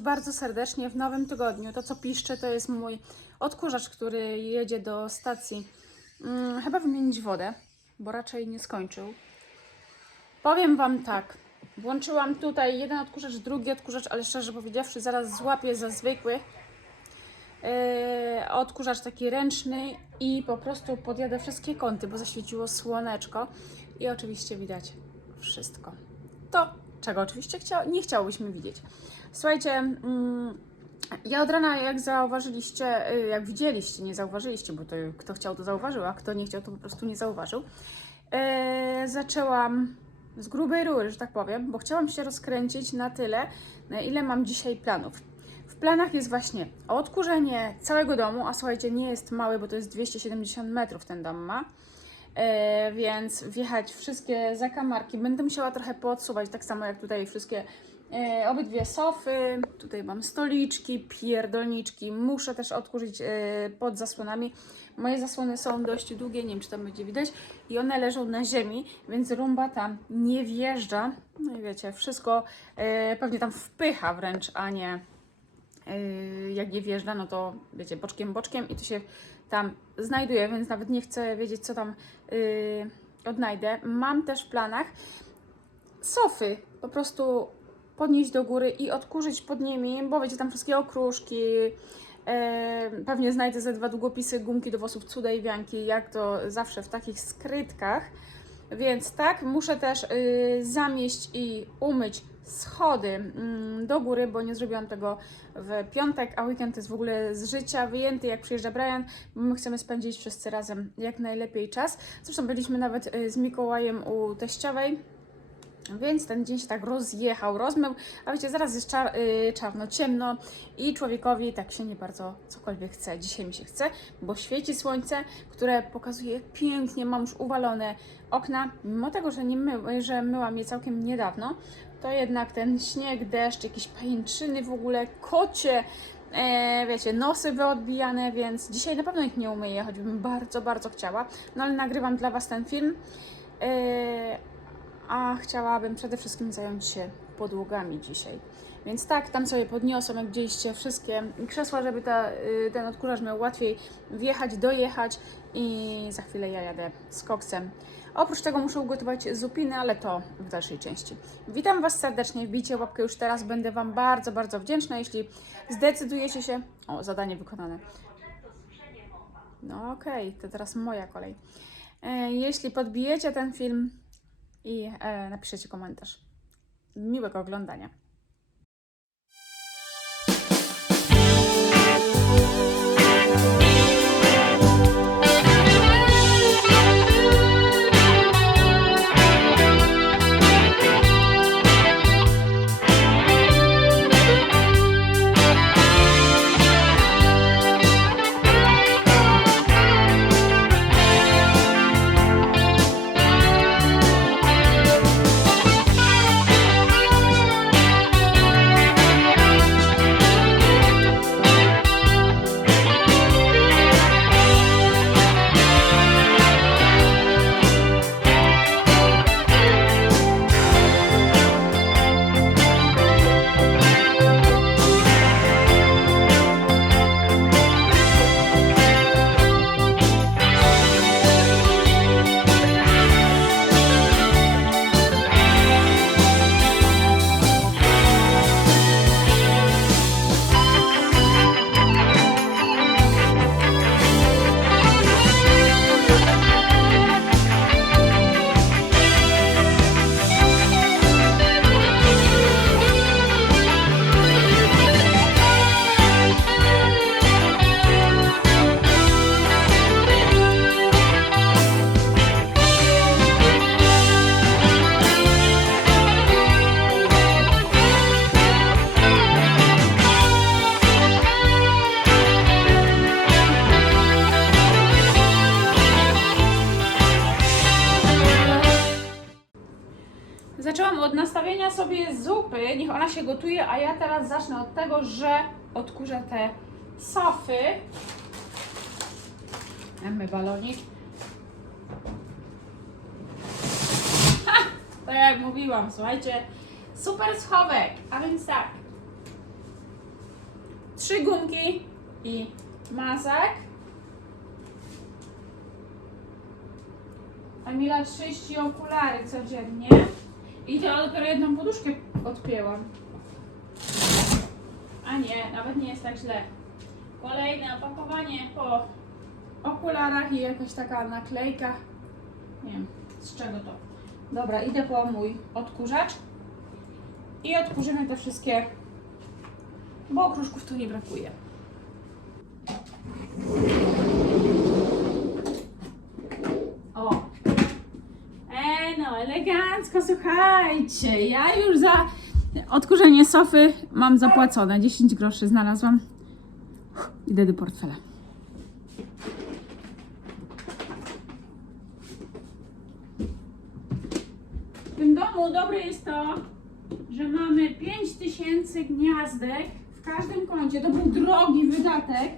Bardzo serdecznie w nowym tygodniu. To, co piszcze, to jest mój odkurzacz, który jedzie do stacji. Hmm, chyba wymienić wodę, bo raczej nie skończył. Powiem Wam tak. Włączyłam tutaj jeden odkurzacz, drugi odkurzacz, ale szczerze powiedziawszy, zaraz złapię za zwykły yy, odkurzacz taki ręczny i po prostu podjadę wszystkie kąty, bo zaświeciło słoneczko i oczywiście widać wszystko. To, czego oczywiście chcia, nie chciałobyśmy widzieć. Słuchajcie, mm, ja od rana, jak zauważyliście, y, jak widzieliście, nie zauważyliście, bo to kto chciał, to zauważył, a kto nie chciał, to po prostu nie zauważył. E, zaczęłam z grubej rury, że tak powiem, bo chciałam się rozkręcić na tyle, na ile mam dzisiaj planów. W planach jest właśnie odkurzenie całego domu, a słuchajcie, nie jest mały, bo to jest 270 metrów ten dom ma. E, więc wjechać wszystkie zakamarki. Będę musiała trochę podsuwać, tak samo jak tutaj wszystkie e, obydwie sofy. Tutaj mam stoliczki, pierdolniczki. Muszę też odkurzyć e, pod zasłonami. Moje zasłony są dość długie, nie wiem czy tam będzie widać. I one leżą na ziemi, więc rumba tam nie wjeżdża. No i wiecie, wszystko e, pewnie tam wpycha wręcz, a nie jak nie wjeżdża, no to wiecie, boczkiem, boczkiem i to się tam znajduje, więc nawet nie chcę wiedzieć, co tam yy, odnajdę. Mam też w planach sofy, po prostu podnieść do góry i odkurzyć pod nimi, bo wiecie, tam wszystkie okruszki, yy, pewnie znajdę ze dwa długopisy, gumki do włosów, cuda i wianki, jak to zawsze w takich skrytkach. Więc tak, muszę też yy, zamieść i umyć schody mm, do góry, bo nie zrobiłam tego w piątek, a weekend jest w ogóle z życia wyjęty, jak przyjeżdża Brian, my chcemy spędzić wszyscy razem jak najlepiej czas. Zresztą byliśmy nawet y, z Mikołajem u teściowej, więc ten dzień się tak rozjechał, rozmył, a wiecie, zaraz jest czar, y, czarno, ciemno i człowiekowi tak się nie bardzo cokolwiek chce. Dzisiaj mi się chce, bo świeci słońce, które pokazuje pięknie, mam już uwalone okna, mimo tego, że, nie my, że myłam je całkiem niedawno, to jednak ten śnieg, deszcz, jakieś pajęczyny w ogóle, kocie, e, wiecie, nosy wyodbijane, więc dzisiaj na pewno ich nie umyję, choćbym bardzo, bardzo chciała. No ale nagrywam dla Was ten film, e, a chciałabym przede wszystkim zająć się podłogami dzisiaj. Więc tak, tam sobie podniosą, jak widzieliście, wszystkie krzesła, żeby ta, y, ten odkurzacz miał łatwiej wjechać, dojechać i za chwilę ja jadę z koksem. Oprócz tego muszę ugotować zupiny, ale to w dalszej części. Witam Was serdecznie, wbijcie łapkę już teraz, będę Wam bardzo, bardzo wdzięczna, jeśli zdecydujecie się... O, zadanie wykonane. No okej, to teraz moja kolej. E, jeśli podbijecie ten film i e, napiszecie komentarz. Miłego oglądania. Sofy. Mamy balonik. Ha! Tak jak mówiłam, słuchajcie, super schowek, a więc tak, trzy gumki i mazak. Emila czyści okulary codziennie. I to dopiero jedną poduszkę odpięłam. A nie, nawet nie jest tak źle. Kolejne opakowanie po okularach i jakaś taka naklejka. Nie wiem, z czego to. Dobra, idę po mój odkurzacz i odkurzymy te wszystkie, bo okruszków tu nie brakuje. O! E, no, elegancko, słuchajcie, ja już za odkurzenie sofy mam zapłacone. 10 groszy znalazłam. Idę do portfela. W tym domu dobre jest to, że mamy 5000 gniazdek w każdym kącie. To był drogi wydatek,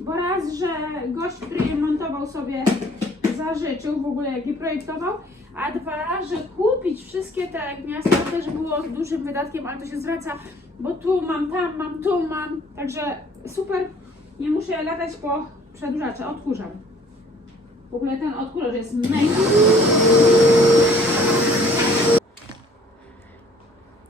bo raz, że gość, który je montował sobie zażyczył w ogóle jak je projektował, a dwa, że kupić wszystkie te gniazdka też było dużym wydatkiem, ale to się zwraca, bo tu mam, tam mam, tu mam, także super, nie muszę latać po przedłużacze, odkurzam. W ogóle ten odkurzacz jest mega.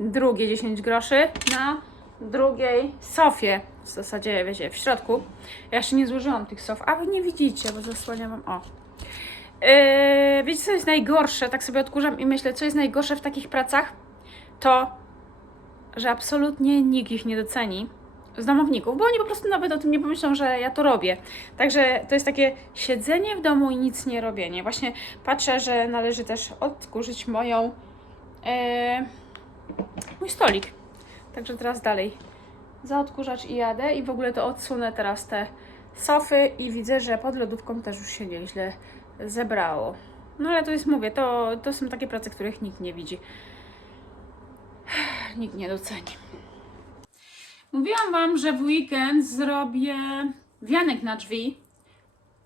drugie 10 groszy na drugiej sofie. W zasadzie, wiecie, w środku. Ja jeszcze nie złożyłam tych sof, a wy nie widzicie, bo zasłaniam wam. O. Yy, wiecie, co jest najgorsze? Tak sobie odkurzam i myślę, co jest najgorsze w takich pracach? To, że absolutnie nikt ich nie doceni z domowników, bo oni po prostu nawet o tym nie pomyślą, że ja to robię. Także to jest takie siedzenie w domu i nic nie robienie. Właśnie patrzę, że należy też odkurzyć moją. Yy, mój stolik. Także teraz dalej za odkurzacz i jadę i w ogóle to odsunę teraz te sofy i widzę, że pod lodówką też już się nieźle zebrało. No ale to jest, mówię, to, to są takie prace, których nikt nie widzi. Nikt nie doceni. Mówiłam Wam, że w weekend zrobię wianek na drzwi.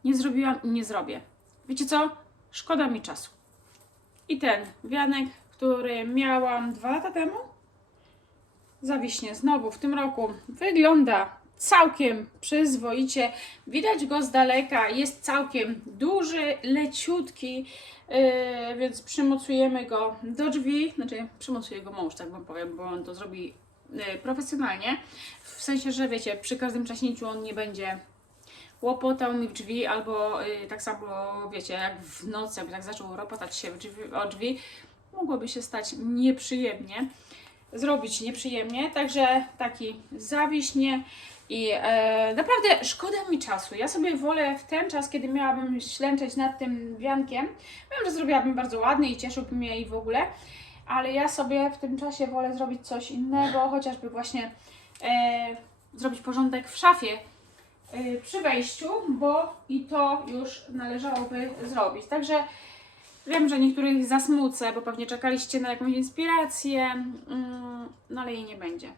Nie zrobiłam i nie zrobię. Wiecie co? Szkoda mi czasu. I ten wianek, który miałam dwa lata temu, zawiśnie znowu w tym roku. Wygląda całkiem przyzwoicie. Widać go z daleka, jest całkiem duży, leciutki, yy, więc przymocujemy go do drzwi. Znaczy, przymocuje go mąż, tak wam powiem, bo on to zrobi profesjonalnie. W sensie, że wiecie, przy każdym czaśnięciu on nie będzie łopotał mi w drzwi, albo yy, tak samo, wiecie, jak w nocy, jakby tak zaczął ropotać się w drzwi, o drzwi, mogłoby się stać nieprzyjemnie, zrobić nieprzyjemnie, także taki zawiśnie i e, naprawdę szkoda mi czasu. Ja sobie wolę w ten czas, kiedy miałabym ślęczeć nad tym wiankiem, wiem, że zrobiłabym bardzo ładny i cieszyłby mnie i w ogóle, ale ja sobie w tym czasie wolę zrobić coś innego, chociażby właśnie e, zrobić porządek w szafie e, przy wejściu, bo i to już należałoby zrobić. Także Wiem, że niektórych zasmucę, bo pewnie czekaliście na jakąś inspirację, mm, no ale jej nie będzie.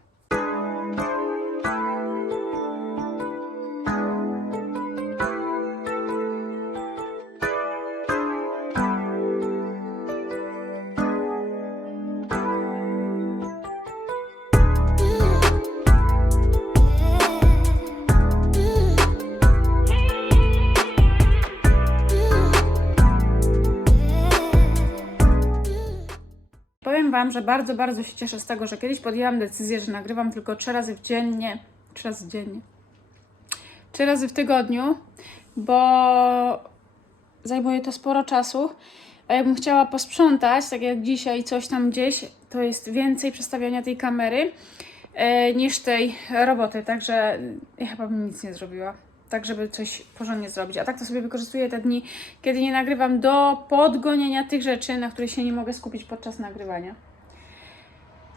Wam, że bardzo, bardzo się cieszę z tego, że kiedyś podjęłam decyzję, że nagrywam tylko trzy razy w dziennie, trzy razy dziennie, trzy razy w tygodniu, bo zajmuje to sporo czasu. A jakbym chciała posprzątać, tak jak dzisiaj, coś tam gdzieś, to jest więcej przestawiania tej kamery e, niż tej roboty. Także ja chyba bym nic nie zrobiła. Tak, żeby coś porządnie zrobić. A tak to sobie wykorzystuję te dni, kiedy nie nagrywam, do podgonienia tych rzeczy, na które się nie mogę skupić podczas nagrywania.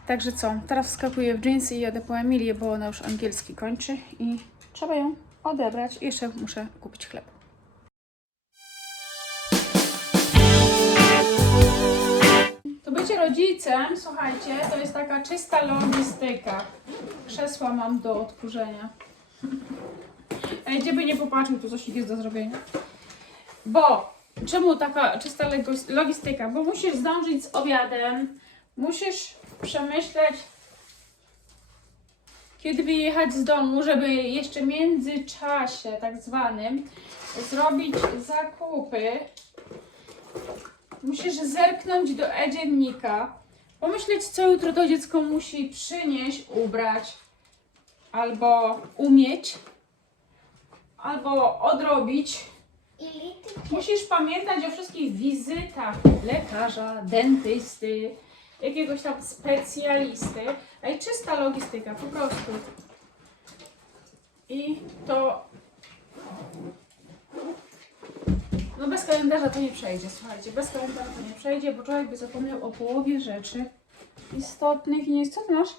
Także co? Teraz wskakuję w jeansy i jadę po Emilię, bo ona już angielski kończy i trzeba ją odebrać. I jeszcze muszę kupić chleb. To bycie rodzicem, słuchajcie, to jest taka czysta logistyka. Krzesła mam do odkurzenia. Ej, Gdzie by nie popatrzył, tu coś jest do zrobienia. Bo, czemu taka czysta logistyka? Bo musisz zdążyć z obiadem, musisz przemyśleć kiedy wyjechać z domu, żeby jeszcze w międzyczasie tak zwanym zrobić zakupy, musisz zerknąć do e-dziennika, pomyśleć, co jutro to dziecko musi przynieść, ubrać, albo umieć, albo odrobić. Musisz pamiętać o wszystkich wizytach lekarza, dentysty, jakiegoś tam specjalisty. A i czysta logistyka, po prostu. I to. No bez kalendarza to nie przejdzie, słuchajcie. Bez kalendarza to nie przejdzie, bo człowiek by zapomniał o połowie rzeczy istotnych i nie jest. Co ty masz?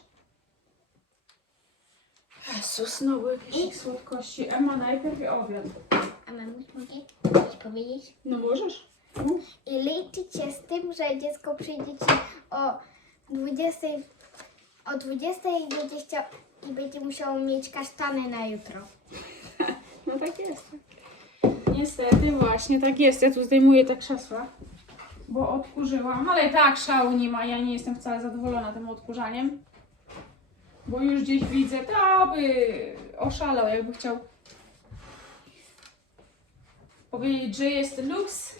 Jezus, znowu jakieś słodkości. Emma, najpierw obiad. A mamuś mogę coś powiedzieć? No możesz. I liczycie z tym, że dziecko przyjdzie ci o 20, o 20.20 i będzie musiało mieć kasztany na jutro. No tak jest. Niestety właśnie tak jest. Ja tu zdejmuję te krzesła, bo odkurzyłam. Ale tak szału nie ma. Ja nie jestem wcale zadowolona tym odkurzaniem. Bo już gdzieś widzę, to by oszalał, jakby chciał powiedzieć, że jest luks,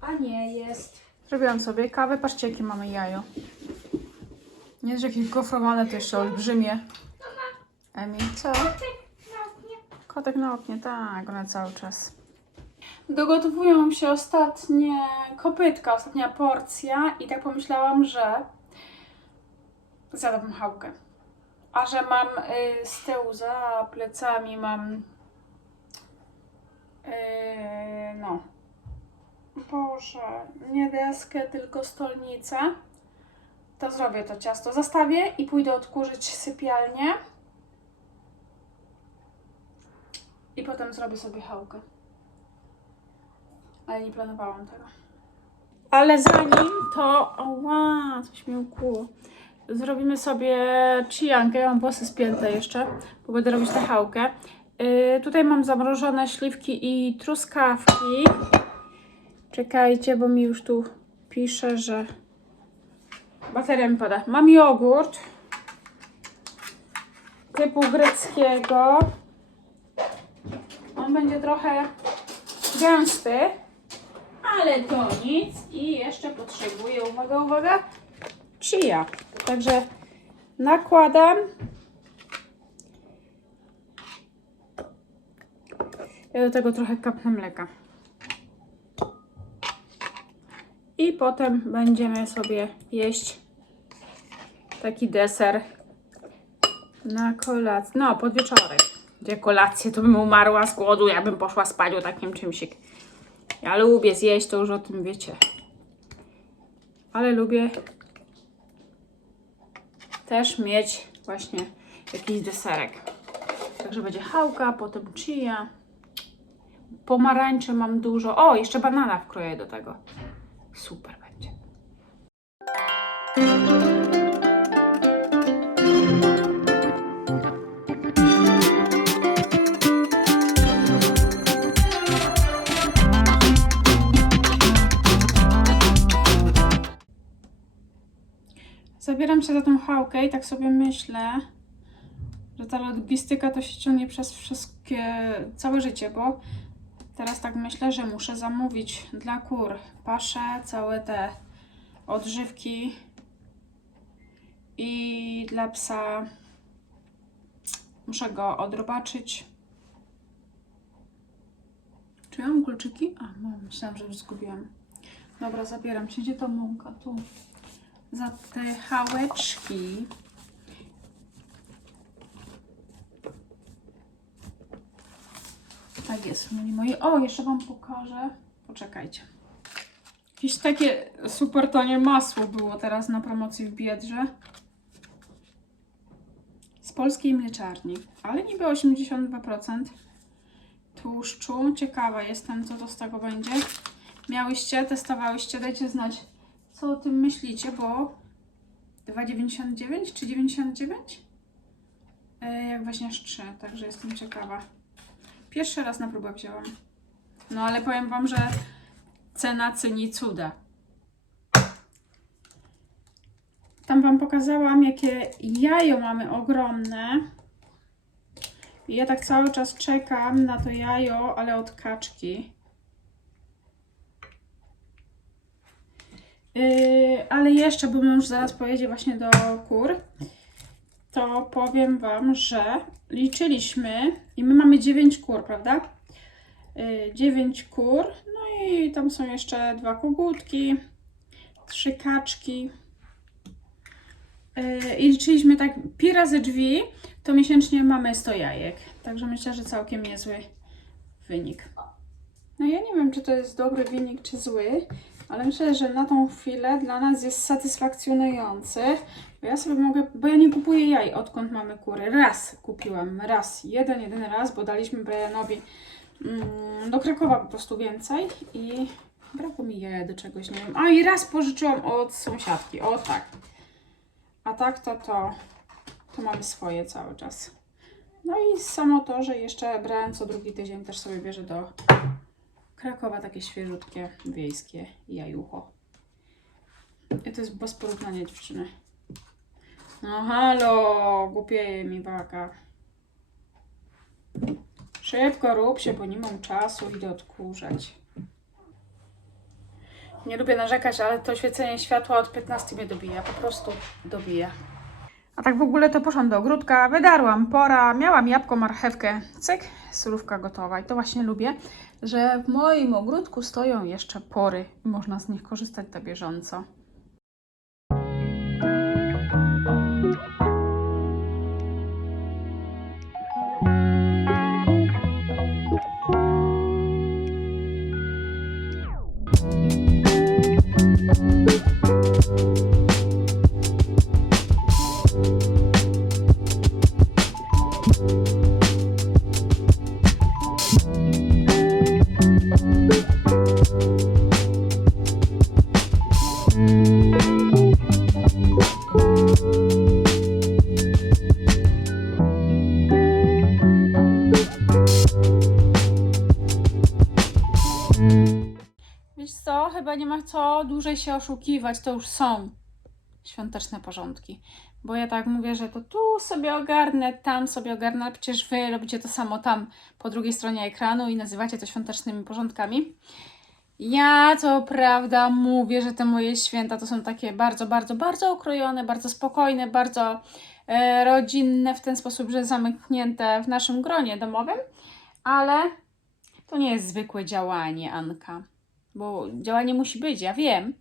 a nie jest. Zrobiłam sobie kawę. Patrzcie, jakie mamy jajo. Nie jest jakieś gofrowane, to jeszcze olbrzymie. Emi, co? Kotek na oknie, tak, one cały czas. Dogotowują się ostatnie kopytka, ostatnia porcja i tak pomyślałam, że zjadłabym chałkę. A że mam y, z tyłu za plecami mam y, no Boże, nie deskę, tylko stolnicę. To zrobię to ciasto. Zostawię i pójdę odkurzyć sypialnię. I potem zrobię sobie chałkę. Ale nie planowałam tego. Ale zanim to. Oła, coś mi ukłuło. Zrobimy sobie chiankę. Ja mam włosy spięte jeszcze, bo będę robić tę chałkę. Yy, tutaj mam zamrożone śliwki i truskawki. Czekajcie, bo mi już tu pisze, że bateria mi pada. Mam jogurt typu greckiego. On będzie trochę gęsty, ale to nic. I jeszcze potrzebuję, uwaga, uwaga, chia. Także nakładam. Ja do tego trochę kapnę mleka. I potem będziemy sobie jeść taki deser na kolację. No, podwieczorek. Gdzie kolację to bym umarła z głodu, ja bym poszła spać o takim czymsik. Ja lubię zjeść, to już o tym wiecie. Ale lubię też mieć właśnie jakiś deserek. Także będzie chałka, potem chia. Pomarańcze mam dużo. O, jeszcze banana wkroję do tego. Super będzie. Zabieram się za tą chałkę i tak sobie myślę, że ta logistyka to się ciągnie przez wszystkie, całe życie, bo teraz tak myślę, że muszę zamówić dla kur pasze, całe te odżywki i dla psa muszę go odrobaczyć. Czy ja mam kluczyki? A, mam. Myślałam, że już zgubiłam. Dobra, zabieram się. Gdzie to mąka? Tu. Za te chałeczki. Tak jest, mieli moje. O, jeszcze Wam pokażę. Poczekajcie. Jakieś takie super tanie masło było teraz na promocji w Biedrze. Z polskiej mleczarni, ale niby 82% tłuszczu. Ciekawa jestem, co to z tego będzie. Miałyście, testowałyście, dajcie znać, co o tym myślicie, bo 2,99 czy 99? E, jak właśnie 3, także jestem ciekawa. Pierwszy raz na próbę wzięłam. No ale powiem Wam, że cena cyni cuda. Tam Wam pokazałam, jakie jajo mamy ogromne. I ja tak cały czas czekam na to jajo, ale od kaczki. Yy, ale jeszcze, bo mąż zaraz pojedzie właśnie do kur, to powiem Wam, że liczyliśmy i my mamy 9 kur, prawda? Yy, 9 kur, no i tam są jeszcze dwa kogutki, trzy kaczki. Yy, I liczyliśmy tak pi razy drzwi, to miesięcznie mamy 100 jajek. Także myślę, że całkiem niezły wynik. No ja nie wiem, czy to jest dobry wynik, czy zły, ale myślę, że na tą chwilę dla nas jest satysfakcjonujący. Bo ja sobie mogę, bo ja nie kupuję jaj, odkąd mamy kury. Raz kupiłam, raz, jeden, jedyny raz, bo daliśmy Brianowi mm, do Krakowa po prostu więcej i brakło mi jaja do czegoś, nie wiem. A i raz pożyczyłam od sąsiadki, o tak. A tak to to, to mamy swoje cały czas. No i samo to, że jeszcze Brian co drugi tydzień też sobie bierze do Krakowa takie świeżutkie, wiejskie jajucho. I to jest bez porównania dziewczyny. No halo, głupieje mi waka. Szybko rób się, bo nie mam czasu, idę odkurzać. Nie lubię narzekać, ale to świecenie światła od 15 mnie dobija, po prostu dobija. A tak w ogóle to poszłam do ogródka, wydarłam pora, miałam jabłko, marchewkę, cyk, surówka gotowa. I to właśnie lubię, że w moim ogródku stoją jeszcze pory i można z nich korzystać na bieżąco. Co dłużej się oszukiwać, to już są świąteczne porządki. Bo ja tak mówię, że to tu sobie ogarnę, tam sobie ogarnę, ale przecież wy robicie to samo tam po drugiej stronie ekranu i nazywacie to świątecznymi porządkami. Ja co prawda mówię, że te moje święta to są takie bardzo, bardzo, bardzo okrojone, bardzo spokojne, bardzo e, rodzinne, w ten sposób, że zamknięte w naszym gronie domowym, ale to nie jest zwykłe działanie, Anka. Bo działanie musi być, ja wiem,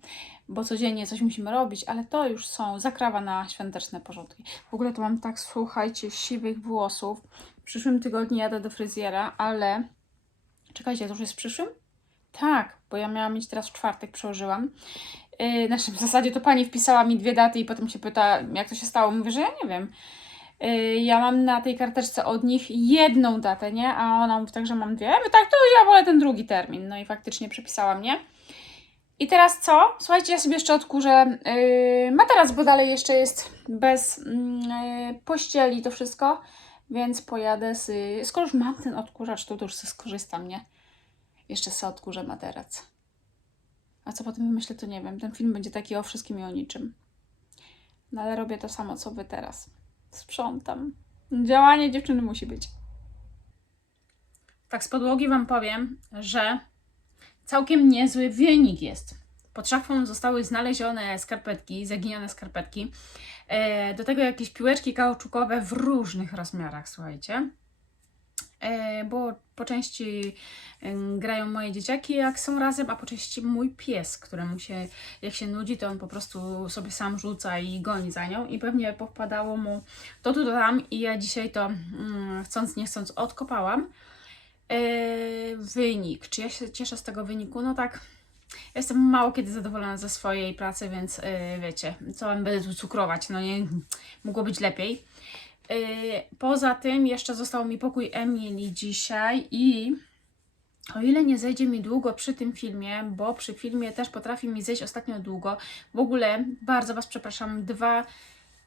bo codziennie coś musimy robić, ale to już są zakrawa na świąteczne porządki. W ogóle to mam tak, słuchajcie, siwych włosów. W przyszłym tygodniu jadę do fryzjera, ale czekajcie, to już jest w przyszłym? Tak, bo ja miałam mieć teraz w czwartek, przełożyłam. Yy, znaczy, w zasadzie to pani wpisała mi dwie daty i potem się pyta, jak to się stało. Mówię, że ja nie wiem. Yy, ja mam na tej karteczce od nich jedną datę, nie? A ona mówi tak, że mam dwie. Mówię, tak, to ja wolę ten drugi termin. No i faktycznie przepisała mnie. I teraz co? Słuchajcie, ja sobie jeszcze odkurzę yy, materac, bo dalej jeszcze jest bez yy, pościeli to wszystko, więc pojadę z... Skoro już mam ten odkurzacz, to, to już skorzystam, nie? Jeszcze sobie odkurzę materac. A co potem wymyślę, to nie wiem. Ten film będzie taki o wszystkim i o niczym. No ale robię to samo, co wy teraz. Sprzątam. Działanie dziewczyny musi być. Tak z podłogi Wam powiem, że całkiem niezły wynik jest. Pod szafą zostały znalezione skarpetki, zaginione skarpetki. E, do tego jakieś piłeczki kauczukowe w różnych rozmiarach, słuchajcie. E, bo po części em, grają moje dzieciaki, jak są razem, a po części mój pies, któremu się, jak się nudzi, to on po prostu sobie sam rzuca i goni za nią. I pewnie powpadało mu to tu, to tam. I ja dzisiaj to mm, chcąc, nie chcąc odkopałam. E, wynik. Czy ja się cieszę z tego wyniku? No tak. Jestem mało kiedy zadowolona ze swojej pracy, więc e, wiecie, co mam będę tu cukrować? No nie, mogło być lepiej. E, poza tym jeszcze został mi pokój Emilii dzisiaj i o ile nie zejdzie mi długo przy tym filmie, bo przy filmie też potrafi mi zejść ostatnio długo. W ogóle bardzo Was przepraszam, dwa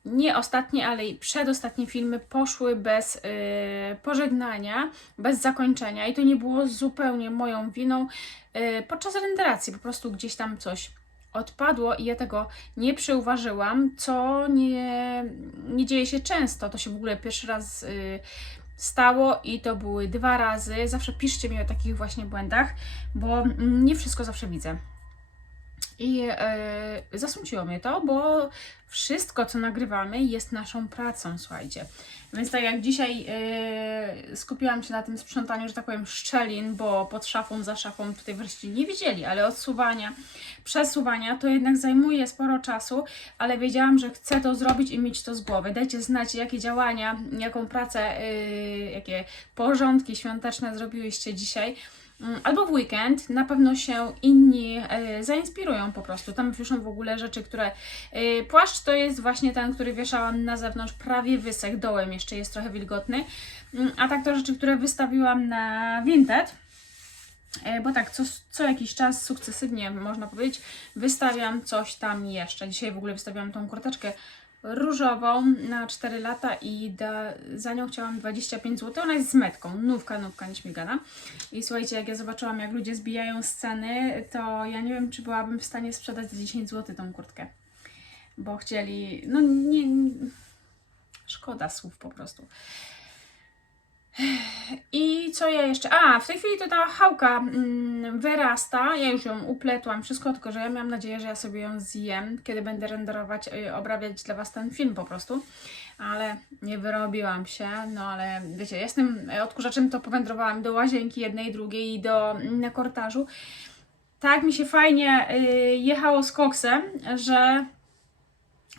nie ostatnie, ale i przedostatnie filmy poszły bez yy, pożegnania, bez zakończenia i to nie było zupełnie moją winą. Yy, podczas renderacji po prostu gdzieś tam coś odpadło i ja tego nie przeuważyłam, co nie, nie dzieje się często. To się w ogóle pierwszy raz y, stało i to były dwa razy. Zawsze piszcie mi o takich właśnie błędach, bo nie wszystko zawsze widzę. I e, zasmuciło mnie to, bo wszystko, co nagrywamy, jest naszą pracą, słuchajcie. Więc tak jak dzisiaj e, skupiłam się na tym sprzątaniu, że tak powiem, szczelin, bo pod szafą, za szafą tutaj wreszcie nie widzieli, ale odsuwania, przesuwania to jednak zajmuje sporo czasu, ale wiedziałam, że chcę to zrobić i mieć to z głowy. Dajcie znać, jakie działania, jaką pracę, e, jakie porządki świąteczne zrobiłyście dzisiaj. Mm, Albo w weekend na pewno się inni e, zainspirują po prostu. Tam piszą w ogóle rzeczy, które. E, płaszcz to jest właśnie ten, który wieszałam na zewnątrz, prawie wysech, dołem jeszcze jest trochę wilgotny. Mm, A tak to rzeczy, które wystawiłam na Vinted. E, Bo tak, co, co jakiś czas sukcesywnie, można powiedzieć, wystawiam coś tam jeszcze. Dzisiaj w ogóle wystawiłam tą kurteczkę różową na 4 lata i da, za nią chciałam 25 zł. Ona jest z metką, nówka, nówka, nieśmigana. I słuchajcie, jak ja zobaczyłam, jak ludzie zbijają z ceny, to ja nie wiem, czy byłabym w stanie sprzedać za 10 zł tą kurtkę. Bo chcieli, no nie szkoda słów po prostu. I co ja jeszcze? A, w tej chwili to ta chałka mm, wyrasta. Ja już ją upletłam, wszystko, tylko że ja miałam nadzieję, że ja sobie ją zjem, kiedy będę renderować, obrabiać dla Was ten film po prostu. Ale nie wyrobiłam się, no ale wiecie, jestem odkurzaczem, to powędrowałam do łazienki jednej, drugiej i do na korytarzu. Tak mi się fajnie y, jechało z koksem, że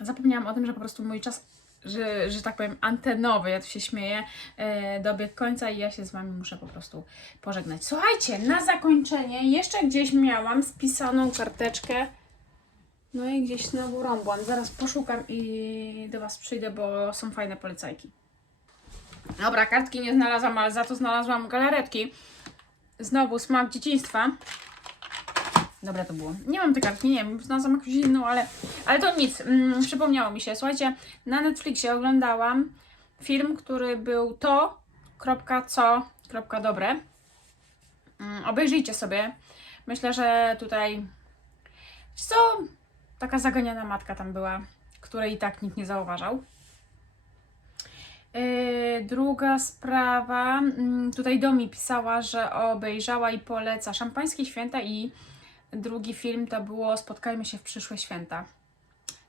zapomniałam o tym, że po prostu mój czas, że, że tak powiem, antenowy, ja tu się śmieję, e, dobiegł końca i ja się z Wami muszę po prostu pożegnać. Słuchajcie, na zakończenie jeszcze gdzieś miałam spisaną karteczkę. No i gdzieś znowu rąbłam. Zaraz poszukam i do Was przyjdę, bo są fajne polecajki. Dobra, kartki nie znalazłam, ale za to znalazłam galaretki. Znowu smak dzieciństwa. Dobra to było. Nie mam tej kartki, nie wiem, znalazłam jakąś inną, ale, ale to nic. Mm, przypomniało mi się. Słuchajcie, na Netflixie oglądałam film, który był to, kropka, co, kropka, dobre. Mm, obejrzyjcie sobie. Myślę, że tutaj co, taka zaganiana matka tam była, której i tak nikt nie zauważał. Yy, druga sprawa, mm, tutaj Domi pisała, że obejrzała i poleca Szampańskie Święta i drugi film to było Spotkajmy się w przyszłe święta.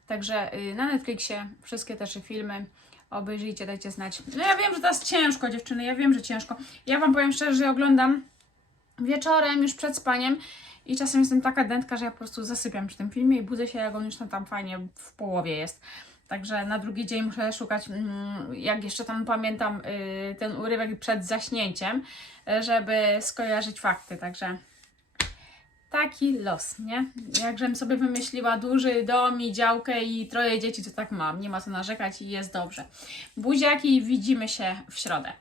Także yy, na Netflixie wszystkie te trzy filmy obejrzyjcie, dajcie znać. No ja wiem, że jest ciężko dziewczyny, ja wiem, że ciężko. Ja Wam powiem szczerze, że oglądam wieczorem już przed spaniem i czasem jestem taka dętka, że ja po prostu zasypiam przy tym filmie i budzę się jak on już tam fajnie w połowie jest. Także na drugi dzień muszę szukać, mm, jak jeszcze tam pamiętam, y, ten urywek przed zaśnięciem, y, żeby skojarzyć fakty. Także taki los, nie? Jakżem sobie wymyśliła duży dom i działkę i troje dzieci, to tak mam. Nie ma co narzekać i jest dobrze. Buziaki, widzimy się w środę.